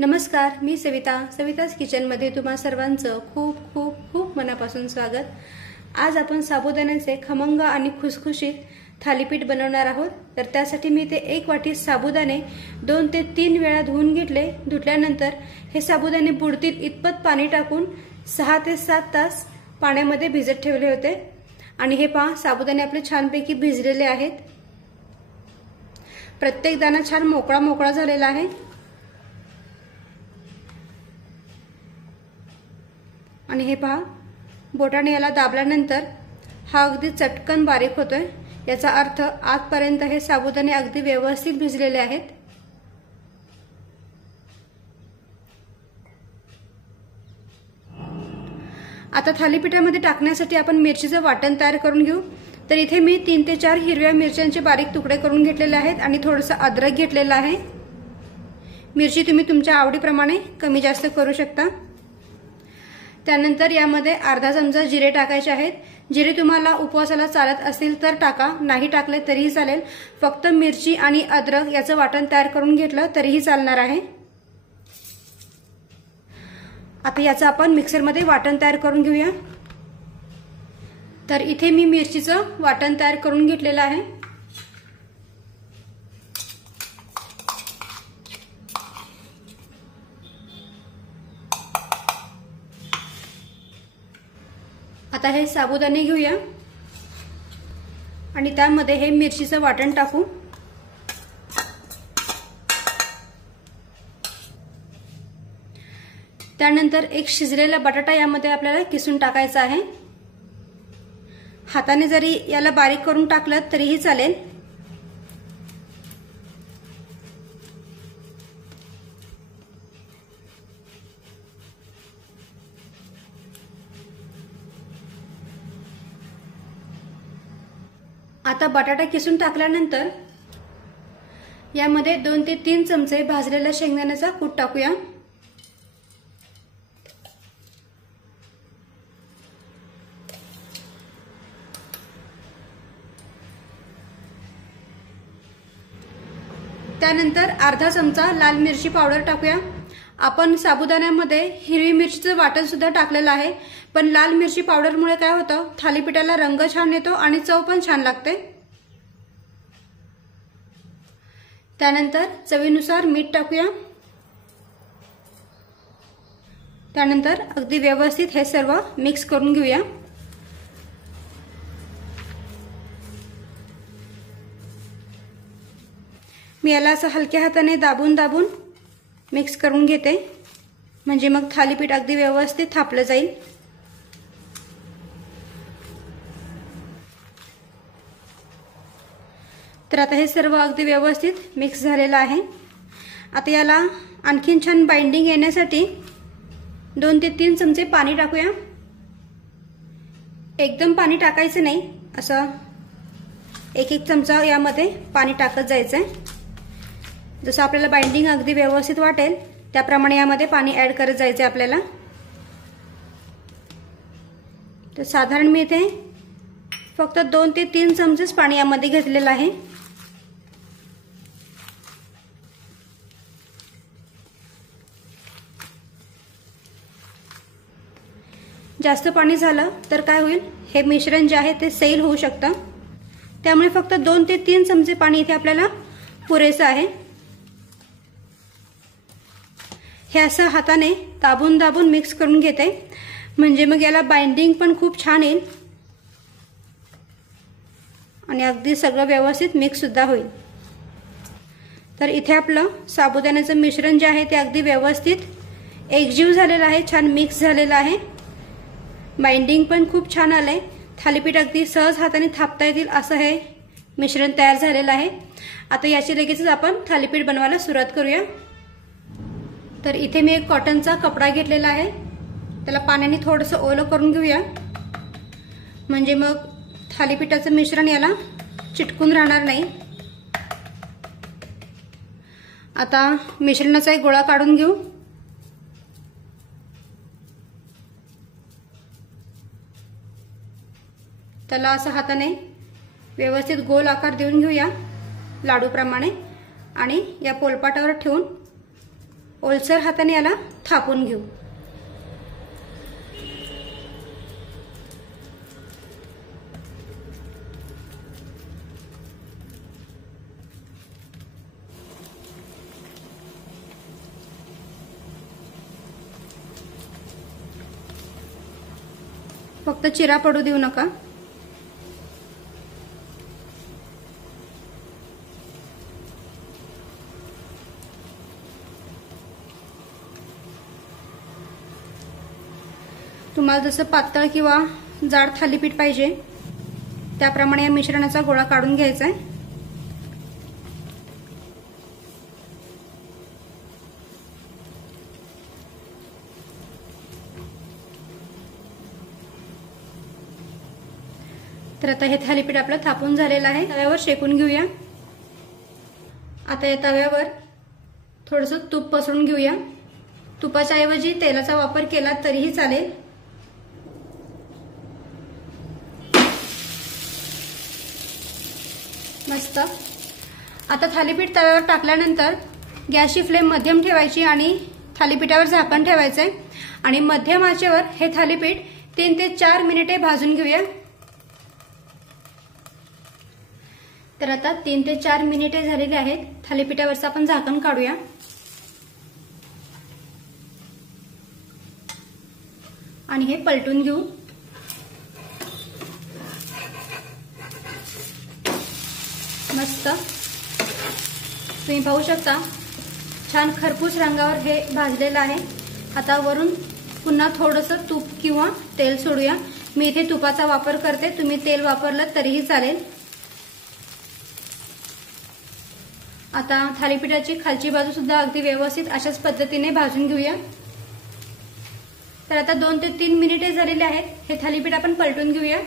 नमस्कार, मी सविता's किचनमध्ये तुम्हा सर्वांचं खूप खूप खूप मनापासून स्वागत। आज आपण साबुदाण्याचे खमंग आणि खुसखुशीत थालीपीठ बनवणार आहोत। तर त्यासाठी मी इथे 1 वाटी साबुदाणे 2 ते 3 वेळा धुवून घेतले। धुतल्यानंतर हे साबुदाणे बुडतील इतपत पाणी टाकून 6 ते 7 तास पाण्यामध्ये भिजत ठेवले होते आणि हे पहा साबुदाणे आपले छानपैकी भिजलेले आहेत। प्रत्येक दाणा छान मोकळा झालेला आहे आणि हे पहा बोटाने याला दाबल्यानंतर हा अगदी चटकन बारीक होतोय। याचा अर्थ आजपर्यंत हे साबुदाणे अगदी व्यवस्थित भिजलेले आहेत। आता थालीपीठामध्ये टाकण्यासाठी आपण मिरचीचं वाटण तयार करून घेऊ। तर इथे मी 3 ते 4 हिरव्या मिरच्यांचे बारीक तुकडे करून घेतलेले आहेत आणि थोडंसं अद्रक घेतलेलं आहे। मिरची तुम्ही तुमच्या आवडीप्रमाणे कमी जास्त करू शकता। त्यानंतर यामध्ये अर्धा चमचा जिरे टाकायचे आहेत। जिरे तुम्हाला उपवासाला चालत असेल तर टाका, नाही टाकले तरीही चालेल। फक्त मिरची आणि अद्रक याचं वाटण तयार करून घेतलं तरीही चालणार आहे। आता याचं आपण मिक्सरमध्ये वाटण तयार करून घेऊया। तर इथे मी मिरचीचं वाटण तयार करून घेतलेलं आहे। आता हे साबुदाणे घेऊया आणि त्यामध्ये हे मिरचीचं वाटण टाकू। त्यानंतर एक शिजलेला बटाटा यामध्ये आपल्याला किसून टाकायचा आहे। हाताने जरी याला बारीक करून टाकलं तरीही चालेल। आता बटाटा किसून टाकल्यानंतर यामध्ये 2 ते 3 चमचे भाजलेल्या शेंगदाण्याचा कूट टाकूया। त्यानंतर अर्धा चमचा लाल मिरची पावडर टाकूया। आपण साबुदाण्यामध्ये हिरवी मिरचीचं वाटण सुद्धा टाकलेलं आहे, पण लाल मिरची पावडरमुळे काय होतं, थालीपीठाला रंग छान येतो आणि चव पण छान लागते। त्यानंतर चवीनुसार मीठ टाकूया। त्यानंतर अगदी व्यवस्थित हे सर्व मिक्स करून घेऊया। मी याला असं हलक्या हाताने दाबून मिक्स करून घेते, म्हणजे मग थालीपीठ अगदी व्यवस्थित थापलं जाईल। तर आता हे सर्व अगदी व्यवस्थित मिक्स झालेलं आहे। आता याला आणखीन छान बाइंडिंग येण्यासाठी 2 ते 3 चमचे पाणी टाकूया। एकदम पाणी टाकायचं नाही, असं एक चमचा यामध्ये पाणी टाकत जायचंय। जसं आपल्याला बाइंडिंग अगदी व्यवस्थित वाटेल त्याप्रमाणे यामध्ये पाणी ऍड करत जायचंय आपल्याला। तर साधारण मी इथे फक्त 2 ते 3 चमचेच पाणी यामध्ये घेतलेलं आहे। जास्त पाणी झालं तर काय होईल, हे मिश्रण जे आहे ते सैल होऊ शकतं। त्यामुळे फक्त 2 ते 3 चमचे पाणी इथे आपल्याला पुरेसं आहे। हे असं हाताने दाबून मिक्स करून घेते, म्हणजे मग याला बाइंडिंग पण खूप छान येईल आणि अगदी सगळं व्यवस्थित मिक्स सुद्धा होईल। तर इथे आपलं साबुदाण्याचं मिश्रण जे आहे ते अगदी व्यवस्थित एकजीव झालेलं आहे, छान मिक्स झालेलं आहे। बाइंडिंग पण खूप छान आलंय। थालीपीठ अगदी सहज हाताने थापता येतील असं हे मिश्रण तयार झालेलं आहे। आता याची लगेचच आपण थालीपीठ बनवायला सुरुवात करूया। तर इथे मी एक कॉटनचा कपडा घेतलेला आहे, त्याला पाण्याने थोडंसं ओलं करून घेऊया, म्हणजे मग थालीपीठाचं मिश्रण याला चिटकून राहणार नाही। आता मिश्रणाचा एक गोळा काढून घेऊ। त्याला असं हाताने व्यवस्थित गोल आकार देऊन घेऊया लाडूप्रमाणे आणि या पोलपाटावर ठेवून ओलसर हाताने याला थापून घेऊ। फक्त चिरा पडू देऊ नका। तुम्हाला जसं पातळ किंवा जाड थालीपीठ पाहिजे त्याप्रमाणे या मिश्रणाचा गोळा काढून घ्यायचा आहे। तर आता हे थालीपीठ आपलं थापून झालेलं आहे। तव्यावर शेकून घेऊया। आता या तव्यावर थोडंसं तूप पसरून घेऊया। तुपाच्या ऐवजी तेलाचा वापर केला तरीही चालेल। मस्त। आता थालीपीठ तव्यावर टाकल्यानंतर गॅसची फ्लेम मध्यम ठेवायची आणि थालीपीठावर झाकण ठेवायचंय आणि मध्यम आचेवर हे थालीपीठ 3 ते 4 मिनिटे भाजून घेऊया। तर आता 3 ते 4 मिनिटे झालेली आहेत। थालीपीठावरचं आपण झाकण काढूया आणि हे पलटून घेऊ। मस्त। तुम्ही पाहू शकता छान खरपूस रंगावर हे भाजलेलं आहे। आता वरून पुन्हा थोडंसं तूप किंवा तेल सोडूया। मी इथे तुपाचा वापर करते, तुम्ही तेल वापरलं तरीही चालेल। आता थालीपीठाची खालची बाजू सुद्धा अगदी व्यवस्थित अशाच पद्धतीने भाजून घेऊया। तर आता 2 ते 3 मिनिटे झालेले आहेत। हे थालीपीठ आपण पलटून घेऊया।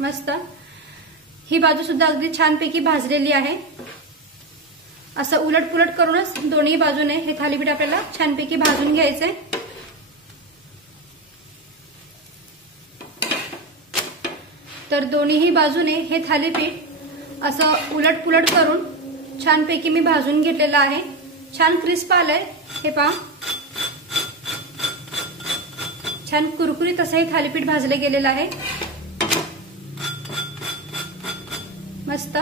मस्त। ही बाजू सुद्धा अगदी छानपैकी भाजलेली आहे। असं उलटपुलट करूनच दोन्ही बाजूने हे थालीपीठ आपल्याला छानपैकी भाजून घ्यायचंय। तर दोन्हीही बाजूने हे थालीपीठ असं उलटपुलट करून छानपैकी मी भाजून घेतलेलं आहे। छान क्रिस्प आलंय हे पहा। छान कुरकुरीत असं हे थालीपीठ भाजले गेलेलं आहे। मस्त।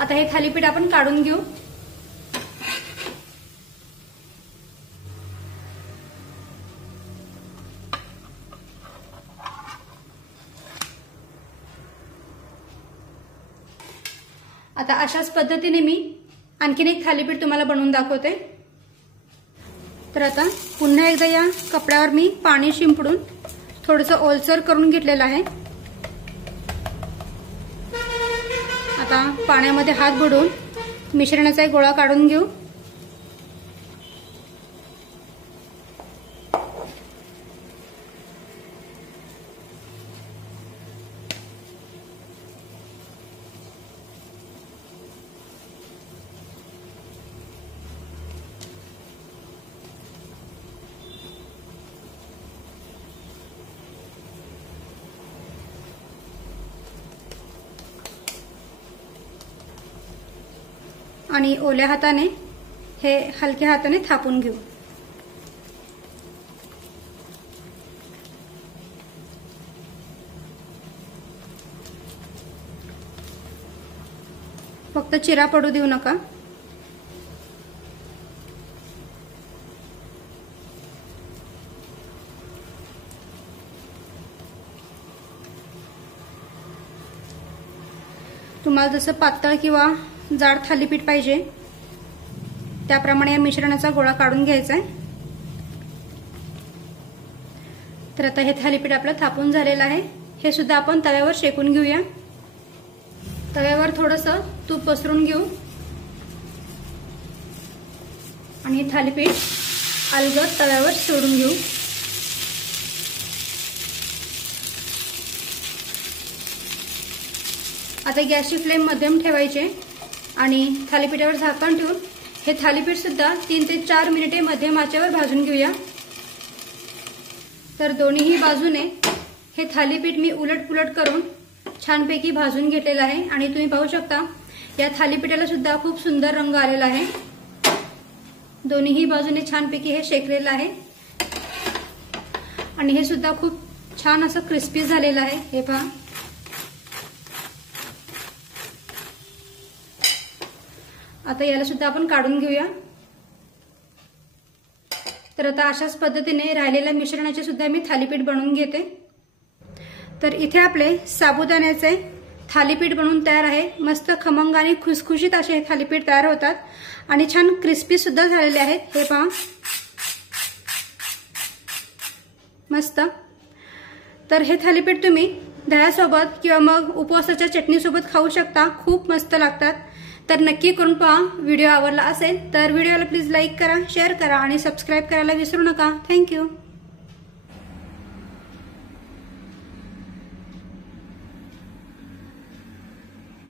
आता हे थालीपीठ आपण काढून घेऊ। आता अशाच पद्धतीने मी आणखीन एक थालीपीठ तुम्हाला बनवून दाखवते। तर आता पुन्हा एकदा या कपड्यावर मी पाणी शिंपडून थोडंसं ओलसर करून घेतलेलं आहे। आता पाण्यामध्ये हात बुडवून मिश्रणाचा एक गोळा काढून घेऊ। आणि ओल्या हाताने हे हलक्या हाताने थापून घेऊ। फक्त चिरा पडू देऊ नका। तुम्हाला जसं पातळ किंवा जाड थालीपीठ पाहिजे त्याप्रमाणे या मिश्रणाचा गोळा काढून घ्यायचा आहे। तर आता हे थालीपीठ आपलं थापून झालेलं आहे। हे सुद्धा आपण तव्यावर शेकून घेऊया। तव्यावर थोडंसं तूप पसरून घेऊ आणि हे थालीपीठ अलगद तव्यावर सोडून घेऊ। आता गॅसची फ्लेम मध्यम ठेवायची आणि थालीपीठावर झाकण ठेवून हे थालीपीठ सुद्धा 3 ते 4 मिनिटे मध्यम आचेवर भाजून घेऊया। तर दोन्हीही बाजूने हे थालीपीठ मी उलटपुलट करून छानपैकी भाजून घेतलेलं आहे आणि तुम्ही पाहू शकता या थालीपीठाला सुद्धा खूप सुंदर रंग आलेला आहे। दोन्हीही बाजूने छानपैकी हे शेकलेलं आहे आणि हे सुद्धा खूप छान असं क्रिस्पी झालेलं आहे। हे पहा, आता याला सुद्धा आपण काढून घेऊया। तर आता अशाच पद्धतीने राहिलेल्या मिश्रणाचे सुद्धा मी थालीपीठ बनवून घेते। तर इथे आपले साबुदाण्याचे थालीपीठ बनवून तयार आहे। मस्त खमंग आणि खुसखुशीत असे हे थालीपीठ तयार होतात आणि छान क्रिस्पी सुद्धा झालेले आहेत। हे पहा, मस्त। तर हे थालीपीठ तुम्ही दह्यासोबत किंवा मग उपवासाच्या चटणीसोबत खाऊ शकता, खूप मस्त लागतात। तर नक्की करून पहा। व्हिडिओ आवडला असेल तर व्हिडिओला प्लीज लाईक करा, शेअर करा आणि सबस्क्राईब करायला विसरू नका। थँक्यू।